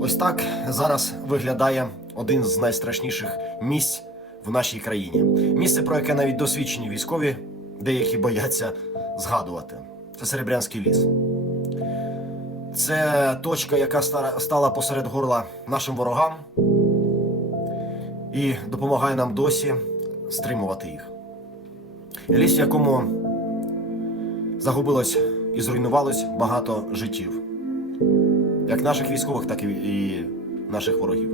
Ось так зараз виглядає один з найстрашніших місць в нашій країні. Місце, про яке навіть досвідчені військові деякі бояться згадувати. Це Серебрянський ліс. Це точка, яка стала посеред горла нашим ворогам і допомагає нам досі стримувати їх. Ліс, в якому загубилось і зруйнувалось багато життів як наших військових, так і, наших ворогів.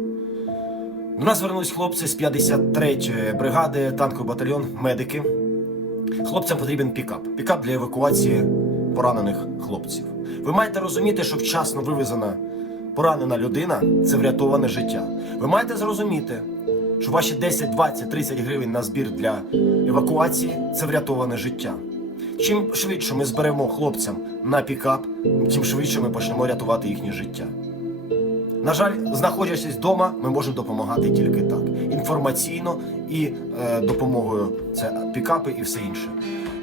До нас звернулись хлопці з 53-ї бригади, танковий батальйон, медики. Хлопцям потрібен пікап. Пікап для евакуації поранених хлопців. Ви маєте розуміти, що вчасно вивезена поранена людина це врятоване життя. Ви маєте зрозуміти, що ваші 10, 20, 30 гривень на збір для евакуації це врятоване життя. Чим швидше ми зберемо хлопцям на пікап, тим швидше ми почнемо рятувати їхнє життя. На жаль, знаходячись вдома, ми можемо допомагати тільки так: інформаційно і е, допомогою це пікапи і все інше.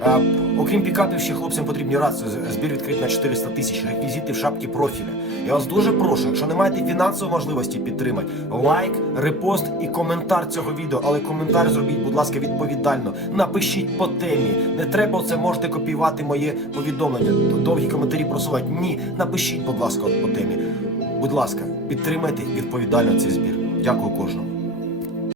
Е, окрім пікапів, ще хлопцям потрібні рації. Збір відкрит на 400 тисяч, реквізити в шапці профіля. Я вас дуже прошу, якщо не маєте фінансової можливості підтримати, лайк, репост і коментар цього відео. Але коментар зробіть, будь ласка, відповідально. Напишіть по темі. Не треба це можете копіювати моє повідомлення. Довгі коментарі просувати. Ні, напишіть, будь ласка, по темі. Будь ласка, підтримайте відповідально цей збір. Дякую кожному.